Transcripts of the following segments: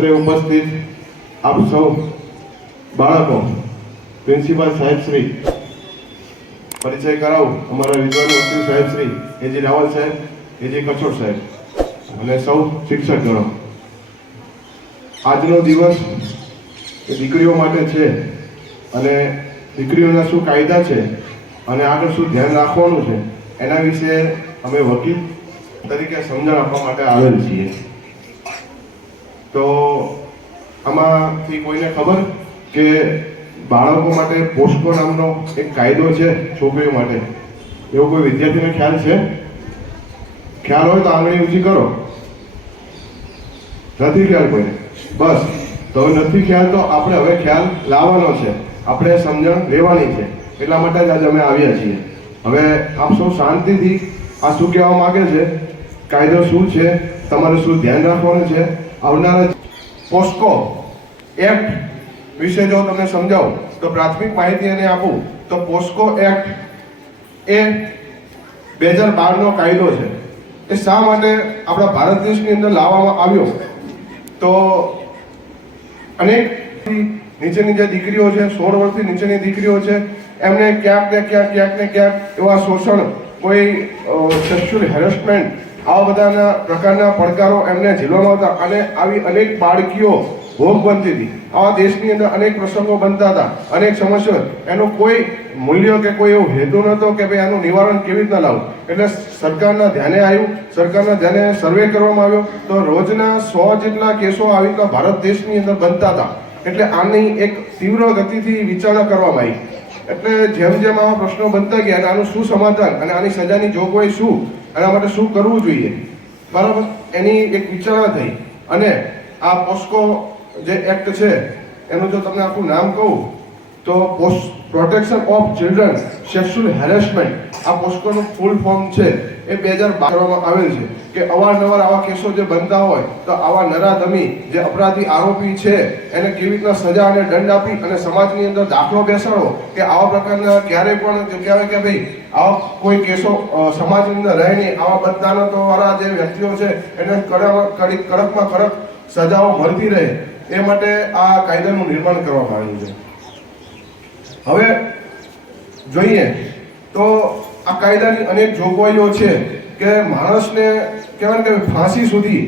અત્રે ઉપસ્થિત આપ સૌ બાળકો, પ્રિન્સિપાલ સાહેબ શ્રી, પરિચય કરાવું અમારા વિદ્વાન વકીલ સાહેબ શ્રી એજી રાવલ સાહેબ, એજી કચોડ સાહેબ અને સૌ શિક્ષક ગણો. આજનો દિવસ એ દીકરીઓ માટે છે અને દીકરીઓના શું કાયદા છે અને આગળ શું ધ્યાન રાખવાનું છે એના વિશે અમે વકીલ તરીકે સમજણ આપવા માટે આવેલ છીએ. તો આમાંથી કોઈને ખબર કે બાળકો માટે પોસ્કો નામનો એક કાયદો છે છોકરીઓ માટે, એવો કોઈ વિદ્યાર્થીને ખ્યાલ છે? ખ્યાલ હોય તો આંગળી ઊંચી કરો. નથી ખ્યાલ કોઈને? બસ, તો નથી ખ્યાલ તો આપણે હવે ખ્યાલ લાવવાનો છે, આપણે સમજણ લેવાની છે. એટલા માટે જ આજે અમે આવ્યા છીએ. હવે આપ સૌ શાંતિથી આ શું કહેવા માંગે છે, કાયદો શું છે, તમારે શું ધ્યાન રાખવાનું છે, આવનારા પોસ્કો એક્ટ વિશે જો તમને સમજાવું તો પ્રાથમિક માહિતી એને આપું તો પોસ્કો એક્ટ એ 2012નો કાયદો છે. એ શા માટે આપણા ભારત દેશની અંદર લાવવામાં આવ્યો? તો અનેક નીચેની જે દીકરીઓ છે, 16 વર્ષથી નીચેની દીકરીઓ છે, એમને ક્યાંક ને ક્યાંક એવા શોષણ, કોઈ સેક્સ્યુઅલ હેરેસમેન્ટ, આવા બધાના પ્રકારના પડકારો એમને ઝીલવામાં આવતા અને આવી અનેક બાળકીઓ ભોગ બનતી હતી. આવા દેશની અંદર અનેક પ્રસંગો બનતા હતા, અનેક સમસ્યાઓ, એનું કોઈ મૂલ્ય કે કોઈ એવો હેતુ નહોતો કે ભાઈ આનું નિવારણ કેવી રીતના લાવવું. એટલે સરકારના ધ્યાને આવ્યું, સરકારના ધ્યાને સર્વે કરવામાં આવ્યો તો રોજના 100 જેટલા કેસો આવી રીતના ભારત દેશની અંદર બનતા હતા. એટલે આની એક તીવ્ર ગતિથી વિચારણા કરવામાં આવી. એટલે જેમ જેમ આવા પ્રશ્નો બનતા ગયા અને આનું શું સમાધાન અને આની સજાની જોગવાઈ શું, આના માટે શું કરવું જોઈએ, બરાબર, એની એક વિચારણા થઈ. અને આ પોસ્કો જે એક્ટ છે એનું જો તમને આખું નામ કહું તો protection of children sexual harassment, આ પોસ્કોનું ફૂલ ફોર્મ છે. એ 2012 કરવામાં આવેલ છે કે અવારનવાર આવા કેસો જે બનતા હોય તો આવા નરાધમી જે અપરાધી આરોપી છે એને કેવી રીતના સજા અને દંડ આપી અને સમાજની અંદર દાખલો બેસાડવો કે આવા પ્રકારના ક્યારેય પણ કહેવાય કે ભાઈ આવા કોઈ કેસો સમાજની અંદર રહે નહીં. આવા બદદાનતો વાળા જે વ્યક્તિઓ છે એને કડકમાં કડક સજાઓ મળતી રહે એ માટે આ કાયદાનું નિર્માણ કરવામાં આવ્યું છે. હવે જોઈએ તો આ કાયદાની અનેક જોગવાઈઓ છે કે માણસને કહેવાય કે ફાંસી સુધી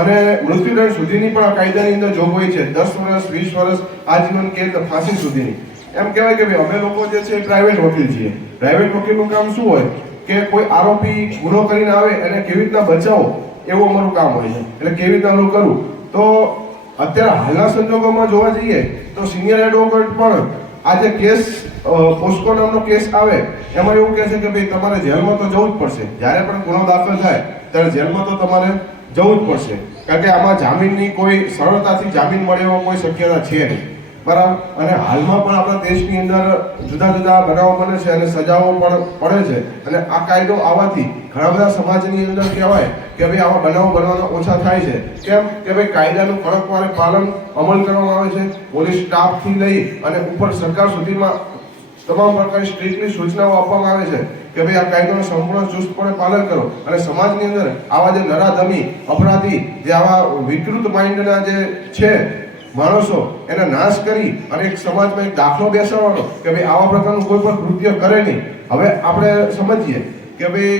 અને મૃત્યુદંડ સુધીની પણ આ કાયદાની અંદર જોગવાઈ છે. 10 વર્ષ, 20 વર્ષ, આજીવન કેદ, ફાંસી સુધીની. એમ કહેવાય કે ભાઈ અમે લોકો જે છે પ્રાઇવેટ વકીલ છીએ. પ્રાઇવેટ વકીલનું કામ શું હોય કે કોઈ આરોપી ગુનો કરીને આવે એને કેવી રીતના બચાવો એવું અમારું કામ હોય છે. એટલે કેવી રીતના કરવું. તો અત્યારે હાલના સંજોગોમાં જોવા જઈએ તો સિનિયર એડવોકેટ પણ આ જે કેસ પોસ્કો નામનો કેસ આવે એમાં એવું કહે છે કે ભાઈ તમારે જેલમાં તો જવું જ પડશે. જ્યારે પણ ગુનો દાખલ થાય ત્યારે જેલમાં તો તમારે જવું જ પડશે, કારણ કે આમાં જામીનની કોઈ સરળતાથી જામીન મળે એવો કોઈ શક્યતા છે નહીં, બરાબર. અને હાલમાં પણ આપણા દેશની અંદર જુદા જુદા બનાવો બને છે અને સજાઓ પણ પડે છે. અને આ કાયદો આવવાથી ઘણા બધા સમાજની અંદર કહેવાય કે ભાઈ આવા બનાવો બનવાના ઓછા થાય છે. કેમ કે ભાઈ કાયદાનું કડકવારે પાલન અમલ કરવામાં આવે છે. પોલીસ સ્ટાફથી લઈ અને ઉપર સરકાર સુધીમાં તમામ પ્રકારની સ્ટ્રિક્ટલી સૂચનાઓ આપવામાં આવે છે કે ભાઈ આ કાયદાનું સંપૂર્ણ ચુસ્તપણે પાલન કરો. અને સમાજની અંદર આવા જે નરાધમી અપરાધી, જે આવા વિકૃત માઇન્ડના જે છે માણસો, એનો નાશ કરી અને એક સમાજમાં એક દાખલો બેસાડવાનો કે ભાઈ આવા પ્રકારનું કોઈ પણ કૃત્ય કરે નહીં. હવે આપણે સમજીએ કે ભાઈ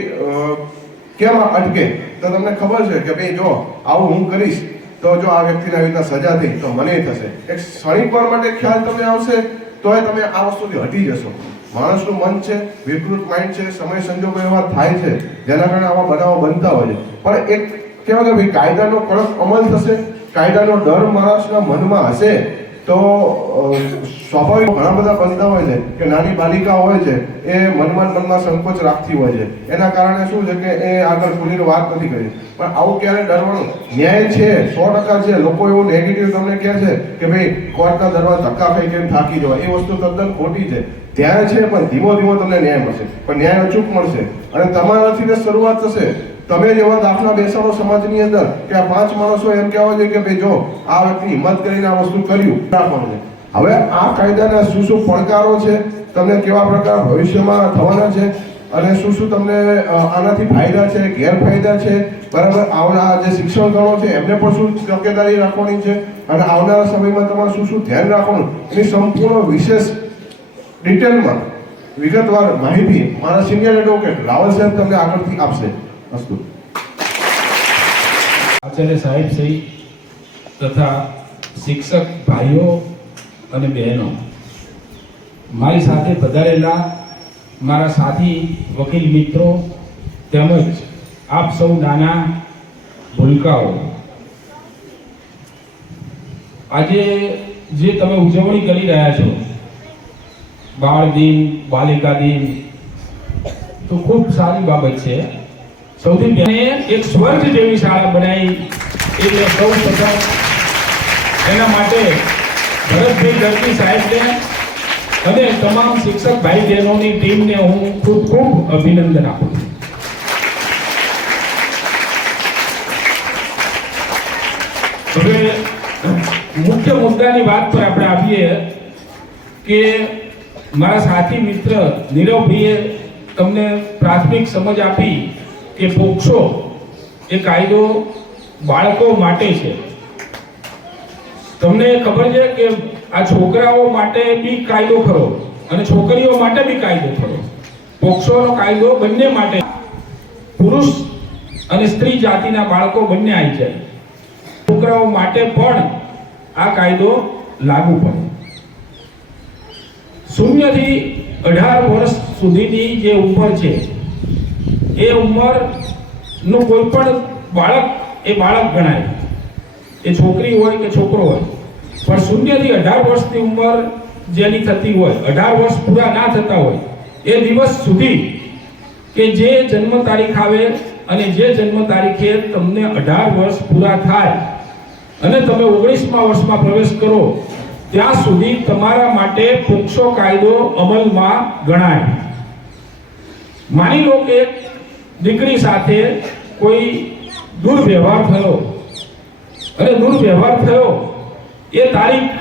કેમ અટકે. તો તમને ખબર છે કે ભાઈ જો આવું હું કરીશ તો જો આ વ્યક્તિને આવી રીતના સજા થઈ તો મને થશે. એક ક્ષણિકવાર માટે ખ્યાલ તમને આવશે તોય તમે આ વસ્તુથી હટી જશો. માણસનું મન છે, વિકૃત માઇન્ડ છે, સમય સંજોગો એવા થાય છે જેના કારણે આવા બનાવો બનતા હોય છે. પણ એક કહેવાય કે ભાઈ કાયદાનો કડક અમલ થશે, કાયદાનો ડર માણસના મનમાં હશે તો સ્વાભાવિક ઘણા બધા બનતા હોય છે કે નાની બાલિકા હોય છે એ મનમાં સંકોચ રાખતી હોય છે. એના કારણે શું છે કે એ આગળ ખુલીને વાત નથી કરી. પણ આવું ક્યારે ડરવાનું? ન્યાય છે 100% છે. લોકો એવું નેગેટિવ તમને કહે છે કે ભાઈ કોર્ટના દરવાજા ધક્કા ખાઈ કરીને થાકી જવાય, એ વસ્તુ તદ્દન ખોટી છે. ત્યાં છે પણ ધીમો તમને ન્યાય મળશે, પણ ન્યાય અચૂક મળશે અને તમારાથી શરૂઆત થશે. તમે જેવા દાખલા બેસાડો સમાજની અંદર કે આ 5 માણસો એમ કહેવા છે કે ભાઈ જો આ વ્યક્તિ હિંમત કરીને આ વસ્તુ કર્યું રાખવાનું છે. હવે આ કાયદાના શું પડકારો છે, તમને કેવા પ્રકાર ભવિષ્યમાં થવાના છે અને શું શું તમને આનાથી ફાયદા છે, ગેરફાયદા છે, બરાબર, આવનારા જે શિક્ષણ ગણો છે એમને પણ શું તકેદારી રાખવાની છે અને આવનારા સમયમાં તમારે શું શું ધ્યાન રાખવાનું એની સંપૂર્ણ વિશેષ ડિટેલમાં વિગતવાર માહિતી મારા સિનિયર એડવોકેટ રાવલ સાહેબ તમને આગળથી આપશે. અસ્તુ. આચાર્ય સાહેબ શ્રી તથા શિક્ષક ભાઈઓ અને બહેનો, મારી સાથે પધારેલા મારા સાથી વકીલ મિત્રો તેમજ આપ સૌ નાના ભૂલકાઓ, આજે જે તમે ઉજવણી કરી રહ્યા છો બાળ દિન, બાલિકા દિન, તો ખૂબ સારી બાબત છે. સૌથી પહેલા એક સ્વર્ગ જેવી શાળા બનાવી એટલે સૌ પ્રથમ એના માટે ભરતભાઈ ગઢવી સાહેબને અને તમામ શિક્ષક ભાઈ બહેનોની ટીમને હું ખૂબ ખૂબ અભિનંદન આપું છું. હવે મુખ્ય મુદ્દાની વાત પર આપણે આવીએ કે મારા સાથી મિત્ર નીરવભાઈએ તમને પ્રાથમિક સમજ આપી કે પોક્સો એ કાયદો બાળકો માટે છે. તમને ખબર છે કે આ છોકરાઓ માટે બી કાયદો ખરો અને છોકરીઓ માટે બી કાયદો ખરો. પોક્સોનો કાયદો બંને માટે, પુરુષ અને સ્ત્રી જાતિના બાળકો બંને આવી જાય. છોકરાઓ માટે પણ આ કાયદો લાગુ પડે. 0 થી 18 વર્ષ સુધીની જે ઉંમર છે એ ઉંમરનું કોઈ પણ બાળક એ બાળક ગણાય, એ છોકરી હોય કે છોકરો હોય. પણ 0 થી 18 વર્ષની ઉંમર જેની થતી હોય, 18 વર્ષ પૂરા ના થતા હોય એ દિવસ સુધી કે જે જન્મ તારીખ આવે અને જે જન્મ તારીખે તમને 18 વર્ષ પૂરા થાય અને તમે 19મા વર્ષમાં પ્રવેશ કરો ત્યાં સુધી તમારા માટે પોક્સો કાયદો અમલમાં ગણાય. માની લો કે દીકરી સાથે કોઈ દુર્વ્યવહાર થયો અને દુર્વ્યવહાર થયો એ તારીખ